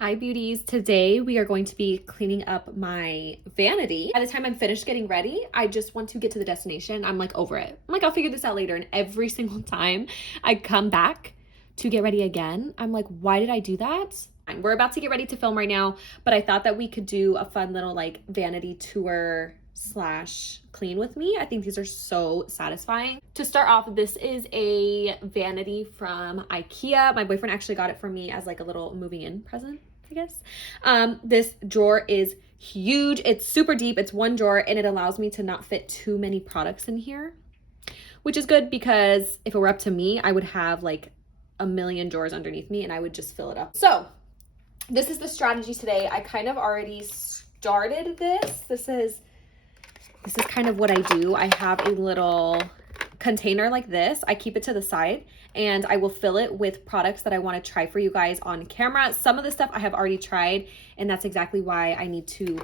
Hi beauties, today we are going to be cleaning up my vanity. By the time I'm finished getting ready, I just want to get to the destination. I'm like over it. I'm like, I'll figure this out later. And every single time I come back to get ready again, I'm like, why did I do that? We're about to get ready to film right now, but I thought that we could do a fun little like vanity tour slash clean with me. I think these are so satisfying. To start off, this is a vanity from IKEA. My boyfriend actually got it for me as like a little moving in present, I guess. This drawer is huge. It's super deep. It's one drawer and it allows me to not fit too many products in here, which is good because if it were up to me, I would have like a million drawers underneath me and I would just fill it up. So this is the strategy today. I kind of already started this. This is kind of what I do. I have a little container like this. I keep it to the side and I will fill it with products that I want to try for you guys on camera. Some of the stuff I have already tried, and that's exactly why I need to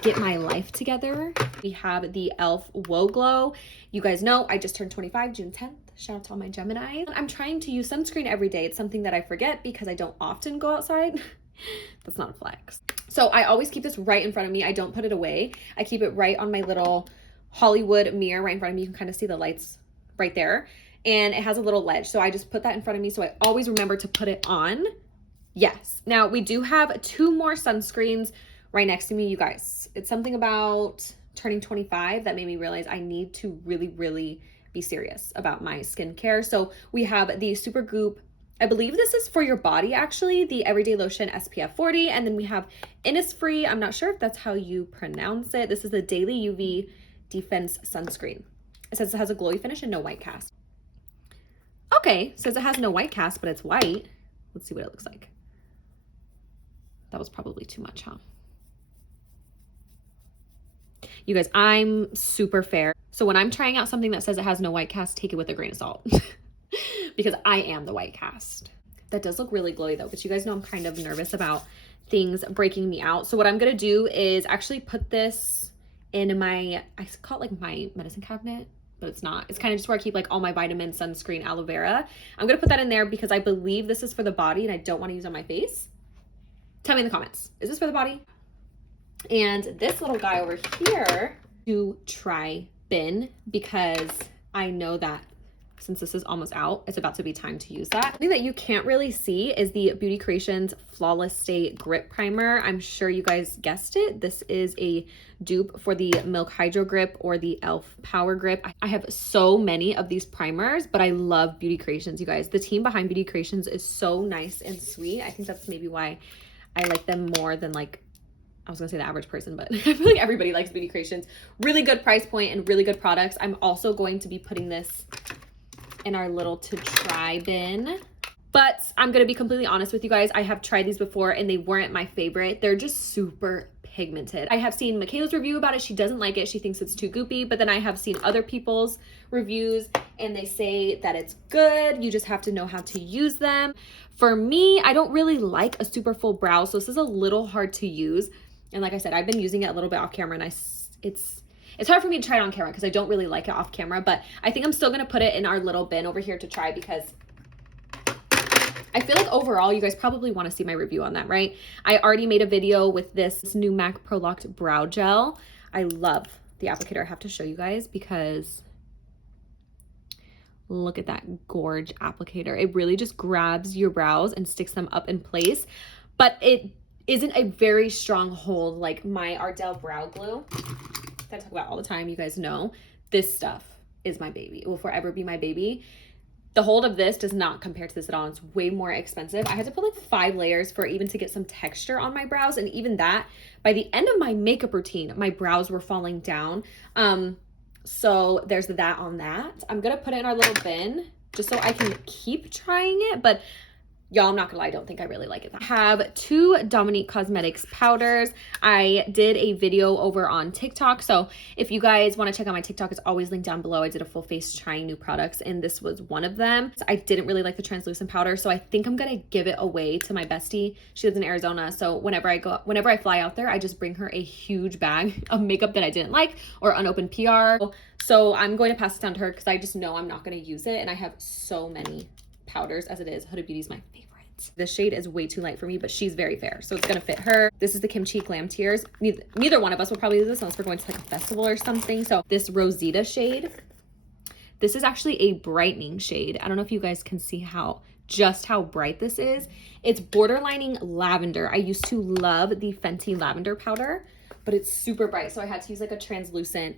get my life together. We have the e.l.f. Whoa Glow. You guys know I just turned 25 June 10th. Shout out to all my Gemini. I'm trying to use sunscreen every day. It's something that I forget because I don't often go outside. That's not a flex. So I always keep this right in front of me. I don't put it away. I keep it right on my little Hollywood mirror right in front of me. You can kind of see the lights right there. And it has a little ledge. So I just put that in front of me so I always remember to put it on. Yes. Now we do have 2 more sunscreens right next to me, you guys. It's something about turning 25 that made me realize I need to really be serious about my skincare. So we have the Supergoop, I believe this is for your body actually, the Everyday Lotion SPF 40, and then we have Innisfree. I'm not sure if that's how you pronounce it. This is the Daily UV Defense Sunscreen. It says it has a glowy finish and no white cast. Okay, says it has no white cast, but it's white. Let's see what it looks like. That was probably too much, huh? You guys, I'm super fair. So when I'm trying out something that says it has no white cast, take it with a grain of salt. Because I am the white cast. That does look really glowy though, but you guys know I'm kind of nervous about things breaking me out. So what I'm gonna do is actually put this in my, I call it like my medicine cabinet, but it's not. It's kind of just where I keep like all my vitamins, sunscreen, aloe vera. I'm gonna put that in there because I believe this is for the body and I don't want to use it on my face. Tell me in the comments, is this for the body? And this little guy over here, to try bin, because I know that since this is almost out, it's about to be time to use that. Something that you can't really see is the Beauty Creations Flawless Stay Grip Primer. I'm sure you guys guessed it. This is a dupe for the Milk Hydro Grip or the e.l.f. Power Grip. I have so many of these primers, but I love Beauty Creations, you guys. The team behind Beauty Creations is so nice and sweet. I think that's maybe why I like them more than like, I was gonna say the average person, but I feel like everybody likes Beauty Creations. Really good price point and really good products. I'm also going to be putting this in our little to try bin. But I'm gonna be completely honest with you guys. I have tried these before and they weren't my favorite. They're just super pigmented. I have seen Michaela's review about it. She doesn't like it. She thinks it's too goopy, but then I have seen other people's reviews and they say that it's good. You just have to know how to use them. For me, I don't really like a super full brow, so this is a little hard to use. And like I said, I've been using it a little bit off camera and it's hard for me to try it on camera because I don't really like it off camera, but I think I'm still gonna put it in our little bin over here to try because I feel like overall, you guys probably wanna see my review on that, right? I already made a video with this new MAC Pro Locked Brow Gel. I love the applicator. I have to show you guys because look at that gorge applicator. It really just grabs your brows and sticks them up in place, but it isn't a very strong hold like my Ardell Brow Glue that I talk about all the time. You guys know this stuff is my baby. It will forever be my baby. The hold of this does not compare to this at all. It's way more expensive. I had to put like 5 layers for even to get some texture on my brows, and even that, by the end of my makeup routine, my brows were falling down. So there's that on that. I'm gonna put it in our little bin just so I can keep trying it, but y'all, I'm not gonna lie, I don't think I really like it. I have 2 Dominique Cosmetics powders. I did a video over on TikTok, so if you guys wanna check out my TikTok, it's always linked down below. I did a full face trying new products, and this was one of them. So I didn't really like the translucent powder, so I think I'm gonna give it away to my bestie. She lives in Arizona, so whenever I fly out there, I just bring her a huge bag of makeup that I didn't like or unopened PR. So I'm going to pass it down to her because I just know I'm not gonna use it, and I have so many powders as it is. Huda Beauty is my favorite. The shade is way too light for me, but she's very fair, so it's gonna fit her. This is the Kimchi Glam Tears. Neither one of us will probably do this unless we're going to like a festival or something. So this Rosita shade, this is actually a brightening shade. I don't know if you guys can see just how bright this is. It's borderlining lavender. I used to love the Fenty lavender powder, but it's super bright, so I had to use like a translucent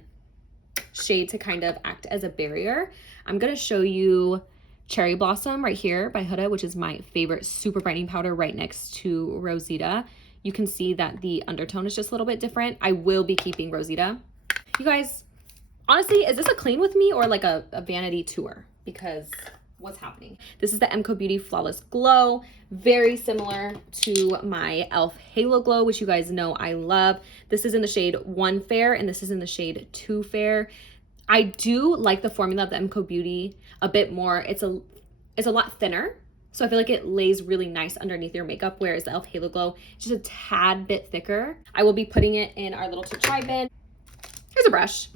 shade to kind of act as a barrier. I'm gonna show you Cherry Blossom right here by Huda, which is my favorite super brightening powder, right next to Rosita. You can see that the undertone is just a little bit different. I will be keeping Rosita. You guys, honestly, is this a clean with me or like a vanity tour? Because what's happening? This is the MCO Beauty Flawless Glow. Very similar to my e.l.f. Halo Glow, which you guys know I love. This is in the shade 1 Fair, and this is in the shade 2 Fair. I do like the formula of the MCO Beauty a bit more. It's a lot thinner, so I feel like it lays really nice underneath your makeup, whereas the e.l.f. Halo Glow is just a tad bit thicker. I will be putting it in our little to try bin. Here's a brush.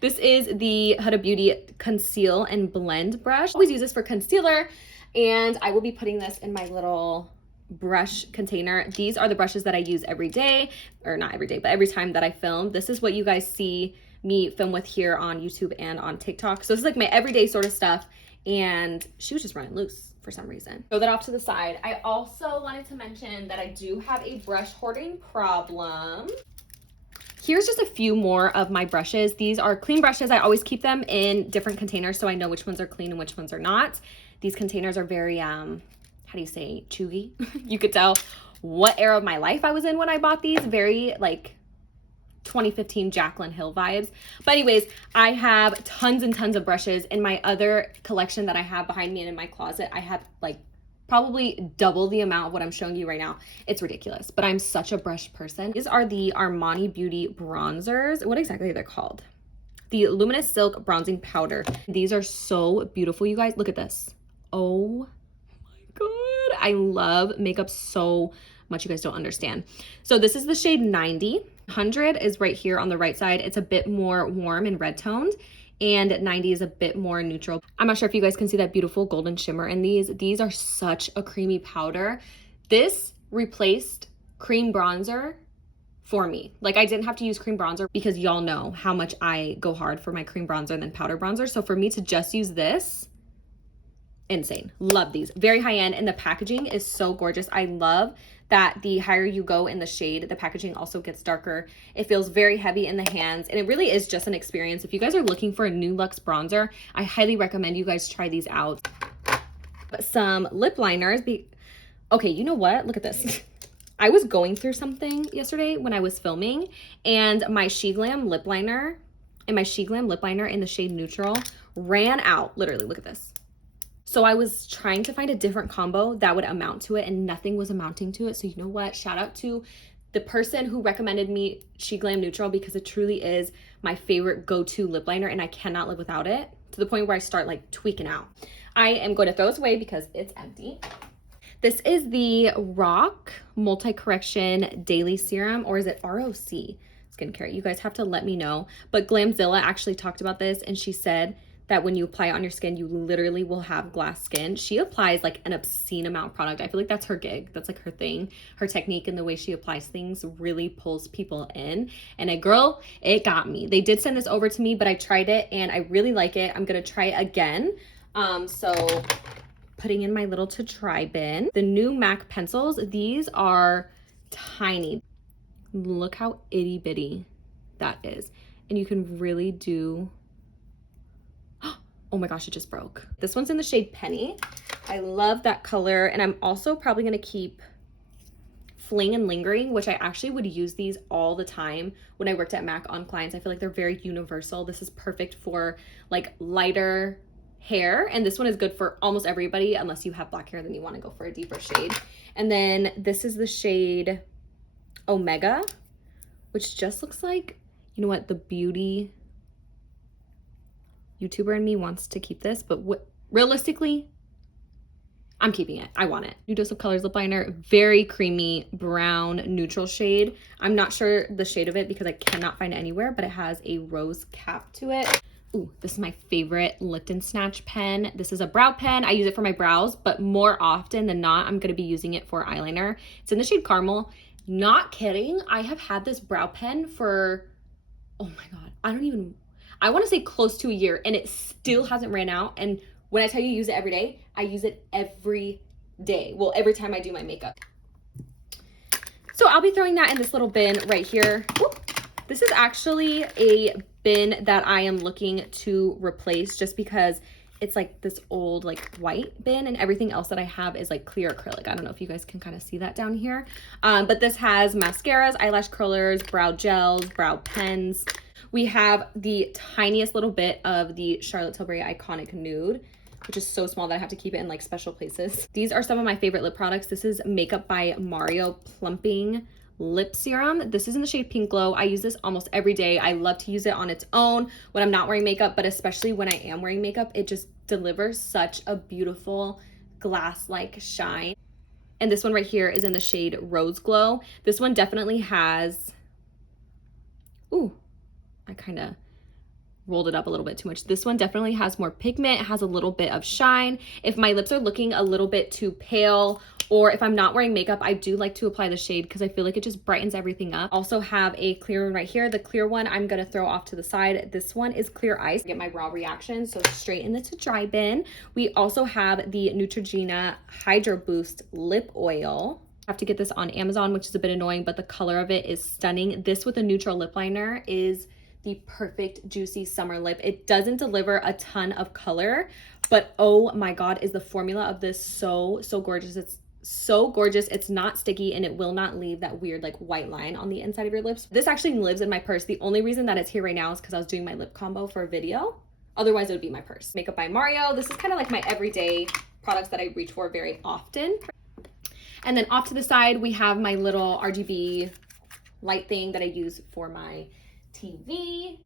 This is the Huda Beauty Conceal and Blend brush. I always use this for concealer, and I will be putting this in my little brush container. These are the brushes that I use every day, or not every day, but every time that I film. This is what you guys see me film with here on YouTube and on TikTok. So this is like my everyday sort of stuff, and she was just running loose for some reason. Throw that off to the side. I also wanted to mention that I do have a brush hoarding problem. Here's just a few more of my brushes. These are clean brushes. I always keep them in different containers so I know which ones are clean and which ones are not. These containers are very, how do you say, chewy? You could tell what era of my life I was in when I bought these. Very like 2015 Jaclyn Hill vibes. But anyways, I have tons and tons of brushes. In my other collection that I have behind me and in my closet, I have like probably double the amount of what I'm showing you right now. It's ridiculous, but I'm such a brush person. These are the Armani Beauty bronzers. What exactly are they called? The Luminous Silk Bronzing Powder. These are so beautiful, you guys. Look at this. Oh my God. I love makeup so much, you guys don't understand. So this is the shade 90. 100 is right here on the right side. It's a bit more warm and red toned, and 90 is a bit more neutral. I'm not sure if you guys can see that beautiful golden shimmer in these. These are such a creamy powder. This replaced cream bronzer for me. Like, I didn't have to use cream bronzer because y'all know how much I go hard for my cream bronzer and then powder bronzer. So for me to just use this, insane. Love these. Very high end, and the packaging is so gorgeous. I love that the higher you go in the shade, the packaging also gets darker. It feels very heavy in the hands, and it really is just an experience. If you guys are looking for a new luxe bronzer, I highly recommend you guys try these out. Some lip liners. Okay, you know what? Look at this. I was going through something yesterday when I was filming, and my She Glam lip liner in the shade Neutral ran out. Literally, look at this. So I was trying to find a different combo that would amount to it, and nothing was amounting to it. So you know what? Shout out to the person who recommended me She Glam Neutral, because it truly is my favorite go-to lip liner, and I cannot live without it, to the point where I start like tweaking out. I am going to throw this away because it's empty. This is the Rock Multi-Correction Daily Serum, or is it ROC Skincare? You guys have to let me know. But Glamzilla actually talked about this, and she said that when you apply it on your skin, you literally will have glass skin. She applies like an obscene amount of product. I feel like that's her gig. That's like her thing. Her technique and the way she applies things really pulls people in. And girl, it got me. They did send this over to me, but I tried it and I really like it. I'm gonna try it again. So putting in my little to try bin. The new MAC pencils, these are tiny. Look how itty bitty that is. And you can really do, oh my gosh, it just broke. This one's in the shade Penny. I love that color. And I'm also probably gonna keep Fling and Lingering, which I actually would use these all the time when I worked at MAC on clients. I feel like they're very universal. This is perfect for like lighter hair. And this one is good for almost everybody, unless you have black hair, then you wanna go for a deeper shade. And then this is the shade Omega, which just looks like, you know what, the beauty YouTuber in me wants to keep this, but realistically, I'm keeping it. I want it. New Dose of Colors lip liner, very creamy brown neutral shade. I'm not sure the shade of it because I cannot find it anywhere, but it has a rose cap to it. Ooh, this is my favorite Lipton Snatch pen. This is a brow pen. I use it for my brows, but more often than not, I'm gonna be using it for eyeliner. It's in the shade Caramel. Not kidding, I have had this brow pen for, oh my God, I wanna say close to a year, and it still hasn't ran out. And when I tell you use it every day, I use it every day. Well, every time I do my makeup. So I'll be throwing that in this little bin right here. Whoop. This is actually a bin that I am looking to replace just because it's like this old like white bin, and everything else that I have is like clear acrylic. I don't know if you guys can kind of see that down here. But this has mascaras, eyelash curlers, brow gels, brow pens. We have the tiniest little bit of the Charlotte Tilbury Iconic Nude, which is so small that I have to keep it in like special places. These are some of my favorite lip products. This is Makeup by Mario Plumping Lip Serum. This is in the shade Pink Glow. I use this almost every day. I love to use it on its own when I'm not wearing makeup, but especially when I am wearing makeup, it just delivers such a beautiful glass-like shine. And this one right here is in the shade Rose Glow. This one definitely has, ooh, I kind of rolled it up a little bit too much. This one definitely has more pigment. It has a little bit of shine. If my lips are looking a little bit too pale, or if I'm not wearing makeup, I do like to apply the shade because I feel like it just brightens everything up. Also have a clear one right here. The clear one I'm gonna throw off to the side. This one is Clear Ice. Get my raw reaction, so straight in the to dry bin. We also have the Neutrogena Hydro Boost Lip Oil. I have to get this on Amazon, which is a bit annoying, but the color of it is stunning. This with a neutral lip liner is the perfect juicy summer lip. It doesn't deliver a ton of color, but oh my God, is the formula of this so gorgeous. It's so gorgeous. It's not sticky, and it will not leave that weird like white line on the inside of your lips. This actually lives in my purse. The only reason that it's here right now is because I was doing my lip combo for a video. Otherwise it would be my purse. Makeup by Mario. This is kind of like my everyday products that I reach for very often. And then off to the side, we have my little RGB light thing that I use for my TV.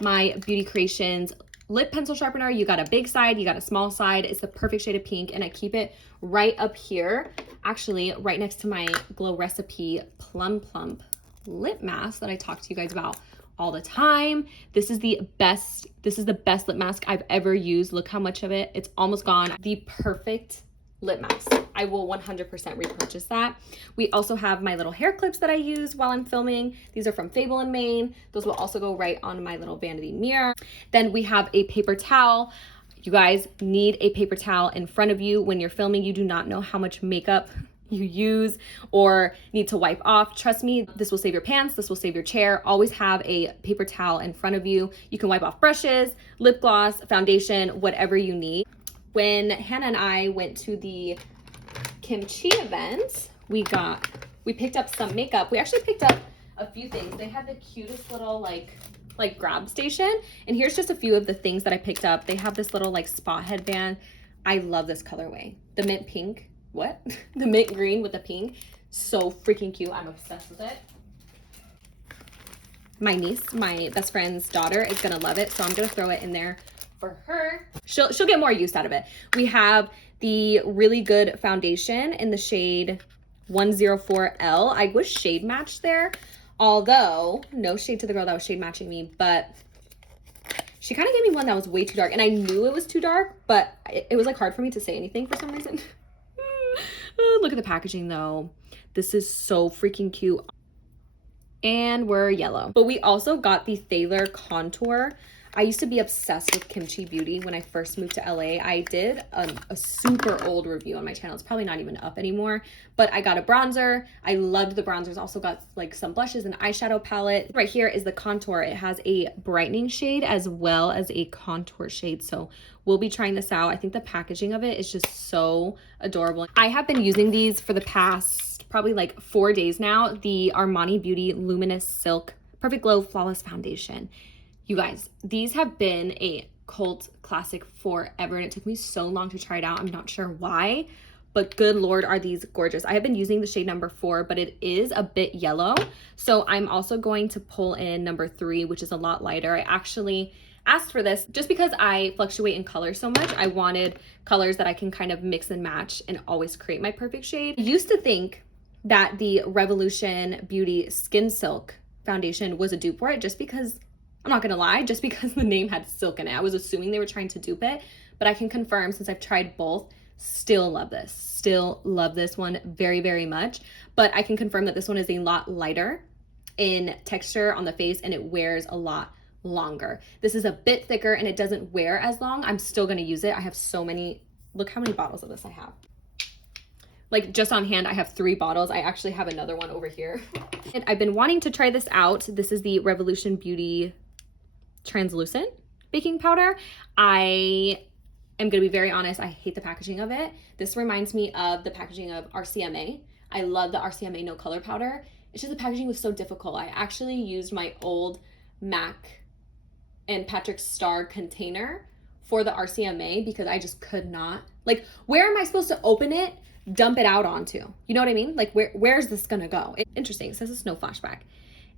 My Beauty Creations lip pencil sharpener. You got a big side, you got a small side. It's the perfect shade of pink, and I keep it right up here, actually right next to my Glow Recipe Plum Plump lip mask that I talk to you guys about all the time. This is the best lip mask I've ever used. Look how much of it, it's almost gone. The perfect lip mask. I will 100% repurchase that. We also have my little hair clips that I use while I'm filming. These are from Fable and Maine. Those will also go right on my little vanity mirror. Then we have a paper towel. You guys need a paper towel in front of you when you're filming. You do not know how much makeup you use or need to wipe off. Trust me, this will save your pants, this will save your chair. Always have a paper towel in front of you. You can wipe off brushes, lip gloss, foundation, whatever you need. When Hannah and I went to the kimchi event, we picked up some makeup. We actually picked up a few things. They had the cutest little like grab station, and here's just a few of the things that I picked up. They have this little like spot headband. I love this colorway. The mint pink, what? The mint green with the pink. So freaking cute. I'm obsessed with it. My niece, my best friend's daughter, is gonna love it, so I'm gonna throw it in there for her. She'll get more use out of it. We have the really good foundation in the shade 104L. I was shade matched there, although no shade to the girl that was shade matching me, but she kind of gave me one that was way too dark, and I knew it was too dark, but it was like hard for me to say anything for some reason. Oh, look at the packaging though. This is so freaking cute. And we're yellow. But we also got the Thaler contour. I used to be obsessed with Kimchi Beauty when I first moved to LA. I did a super old review on my channel. It's probably not even up anymore, but I got a bronzer. I loved the bronzers. Also got like some blushes and eyeshadow palette. Right here is the contour. It has a brightening shade as well as a contour shade. So we'll be trying this out. I think the packaging of it is just so adorable. I have been using these for the past probably like 4 days now. The Armani Beauty Luminous Silk Perfect Glow Flawless Foundation. You guys, these have been a cult classic forever, and it took me so long to try it out. I'm not sure why, but good Lord, are these gorgeous. I have been using the shade number 4, but it is a bit yellow. So I'm also going to pull in number 3, which is a lot lighter. I actually asked for this just because I fluctuate in color so much. I wanted colors that I can kind of mix and match and always create my perfect shade. I used to think that the Revolution Beauty Skin Silk foundation was a dupe for it just because I'm not gonna lie, just because the name had silk in it. I was assuming they were trying to dupe it, but I can confirm since I've tried both, still love this. Still love this one very, very much. But I can confirm that this one is a lot lighter in texture on the face and it wears a lot longer. This is a bit thicker and it doesn't wear as long. I'm still gonna use it. I have so many, look how many bottles of this I have. Like just on hand, I have 3 bottles. I actually have another one over here. And I've been wanting to try this out. This is the Revolution Beauty Translucent Baking Powder. I am gonna be very honest, I hate the packaging of it. This reminds me of the packaging of RCMA. I love the RCMA No Color Powder. It's just the packaging was so difficult. I actually used my old MAC and Patrick Star container for the RCMA because I just could not, like, where am I supposed to open it, dump it out onto? You know what I mean? Like, where's this gonna go? Interesting, it says it's no flashback.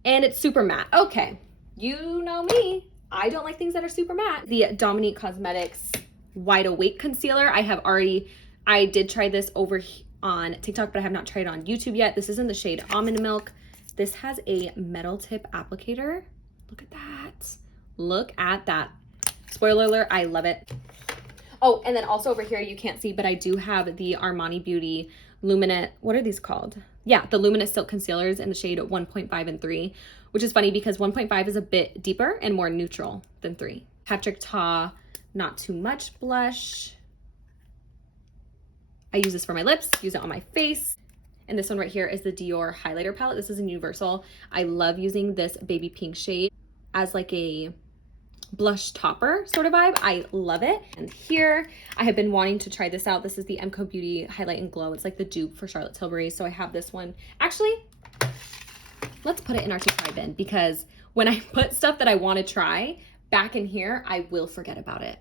And it's super matte. Okay, you know me. I don't like things that are super matte. The Dominique Cosmetics Wide Awake Concealer. I did try this over on TikTok, but I have not tried it on YouTube yet. This is in the shade Almond Milk. This has a metal tip applicator. Look at that. Look at that. Spoiler alert, I love it. Oh, and then also over here, you can't see, but I do have the Armani Beauty Luminous, what are these called? Yeah, the Luminous Silk Concealers in the shade 1.5 and 3, which is funny because 1.5 is a bit deeper and more neutral than 3. Patrick Ta Not Too Much Blush. I use this for my lips, use it on my face. And this one right here is the Dior Highlighter Palette. This is a universal. I love using this baby pink shade as like a blush topper sort of vibe. I love it. And here, I have been wanting to try this out. This is the MCO Beauty Highlight and Glow. It's like the dupe for Charlotte Tilbury. So I have this one. Actually, let's put it in our to try bin because when I put stuff that I want to try back in here, I will forget about it.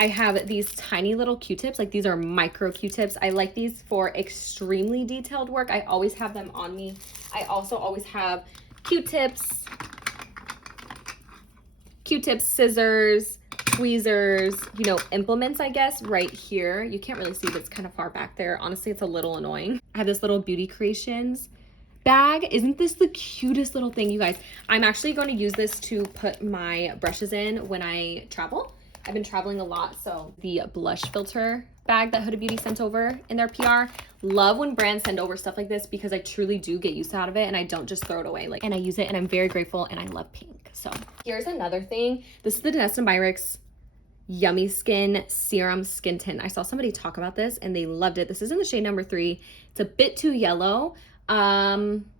I have these tiny little Q-tips, like these are micro Q-tips. I like these for extremely detailed work. I always have them on me. I also always have Q-tips, scissors, tweezers, you know, implements, I guess, right here. You can't really see, but it's kind of far back there. Honestly, it's a little annoying. I have this little Beauty Creations bag. Isn't this the cutest little thing, you guys? I'm actually going to use this to put my brushes in when I travel. I've been traveling a lot, so the blush filter bag that Huda Beauty sent over in their PR. Love when brands send over stuff like this because I truly do get use out of it and I don't just throw it away. And I use it and I'm very grateful and I love pink. So here's another thing. This is the Danessa Myricks Yummy Skin Serum Skin Tint. I saw somebody talk about this and they loved it. This is in the shade number 3. It's a bit too yellow,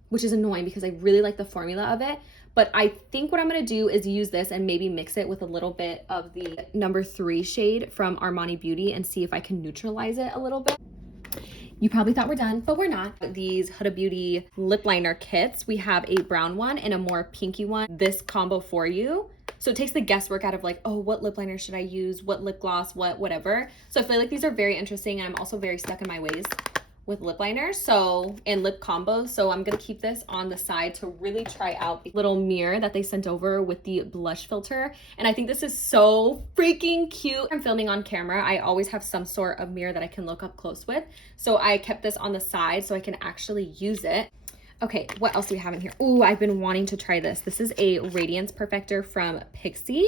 which is annoying because I really like the formula of it. But I think what I'm gonna do is use this and maybe mix it with a little bit of the number 3 shade from Armani Beauty and see if I can neutralize it a little bit. You probably thought we're done, but we're not. These Huda Beauty lip liner kits. We have a brown one and a more pinky one. This combo for you. So it takes the guesswork out of like, oh, what lip liner should I use? What lip gloss, whatever. So I feel like these are very interesting and I'm also very stuck in my ways with lip liner, and lip combos. So I'm gonna keep this on the side to really try out the little mirror that they sent over with the blush filter. And I think this is so freaking cute. I'm filming on camera. I always have some sort of mirror that I can look up close with. So I kept this on the side so I can actually use it. Okay, what else do we have in here? Ooh, I've been wanting to try this. This is a Radiance Perfector from Pixi.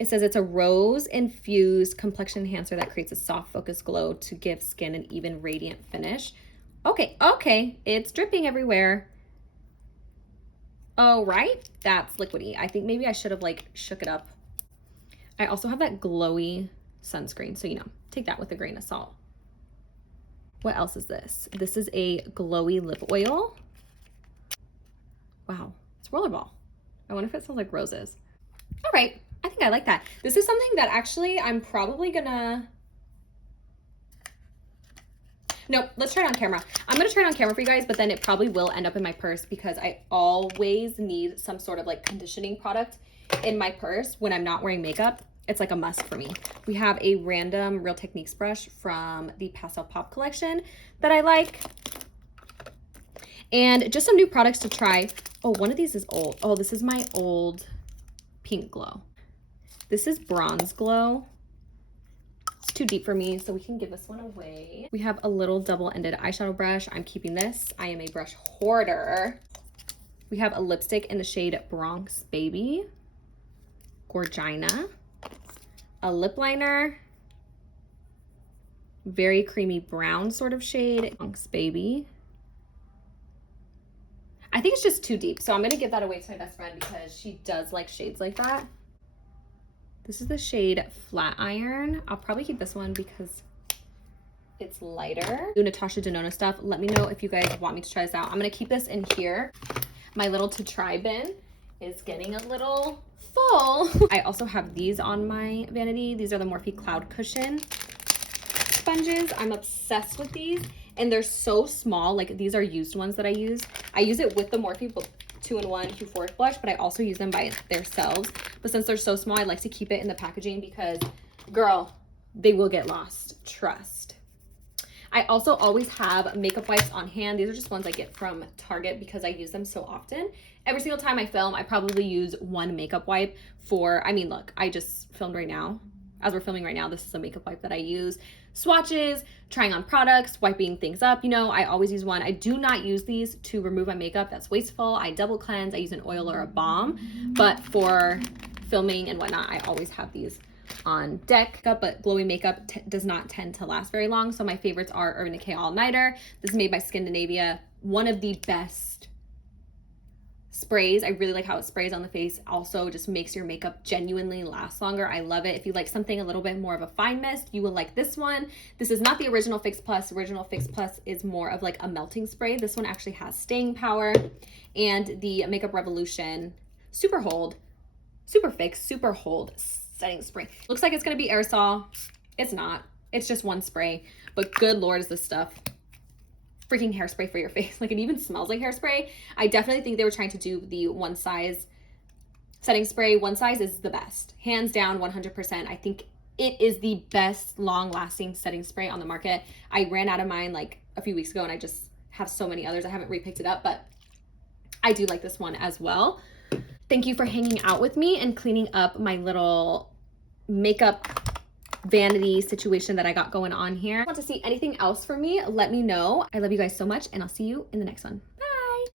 It says it's a rose-infused complexion enhancer that creates a soft, focused glow to give skin an even radiant finish. Okay, it's dripping everywhere. Oh, right? That's liquidy. I think maybe I should have like shook it up. I also have that glowy sunscreen, so you know, take that with a grain of salt. What else is this? This is a glowy lip oil. Wow, it's rollerball. I wonder if it smells like roses. All right. I think I like that. This is something that actually I'm probably gonna, nope, let's try it on camera. I'm gonna try it on camera for you guys, but then it probably will end up in my purse because I always need some sort of like conditioning product in my purse when I'm not wearing makeup. It's like a must for me. We have a random Real Techniques brush from the Pastel Pop collection that I like. And just some new products to try. Oh, one of these is old. Oh, this is my old Pink Glow. This is Bronze Glow. It's too deep for me, so we can give this one away. We have a little double-ended eyeshadow brush. I'm keeping this. I am a brush hoarder. We have a lipstick in the shade Bronx Baby. Gorgina, a lip liner, very creamy brown sort of shade, Thanks Baby. I think it's just too deep, so I'm gonna give that away to my best friend because she does like shades like that. This is the shade Flat Iron. I'll probably keep this one because it's lighter. Do Natasha Denona stuff. Let me know if you guys want me to try this out. I'm gonna keep this in here. My little to try bin is getting a little full. I also have these on my vanity. These are the Morphe Cloud Cushion sponges. I'm obsessed with these, and they're so small. Like, these are used ones that I use. I use it with the Morphe 2-in-1 Euphoric blush, but I also use them by themselves. But since they're so small, I like to keep it in the packaging because, girl, they will get lost. Trust. I also always have makeup wipes on hand. These are just ones I get from Target because I use them so often. Every single time I film, I probably use one makeup wipe for, I mean, look, I just filmed right now. As we're filming right now, this is a makeup wipe that I use. Swatches, trying on products, wiping things up, you know, I always use one. I do not use these to remove my makeup. That's wasteful. I double cleanse. I use an oil or a balm. But for filming and whatnot, I always have these on deck. But glowing makeup does not tend to last very long. So my favorites are Urban Decay All Nighter. This is made by Scandinavia. One of the best sprays. I really like how it sprays on the face. Also just makes your makeup genuinely last longer. I love it. If you like something a little bit more of a fine mist, you will like this one. This is not the original Fix Plus. Original Fix Plus is more of like a melting spray. This one actually has staying power. And the Makeup Revolution Super Hold, Super Fix, Super Hold setting spray. Looks like it's gonna be aerosol. It's not. It's just one spray. But good Lord, is this stuff freaking hairspray for your face. Like, it even smells like hairspray. I definitely think they were trying to do the one size setting spray. One size is the best. Hands down, 100%. I think it is the best long-lasting setting spray on the market. I ran out of mine like a few weeks ago and I just have so many others. I haven't repicked it up, but I do like this one as well. Thank you for hanging out with me and cleaning up my little makeup vanity situation that I got going on here. If you want to see anything else from me, let me know. I love you guys so much, and I'll see you in the next one.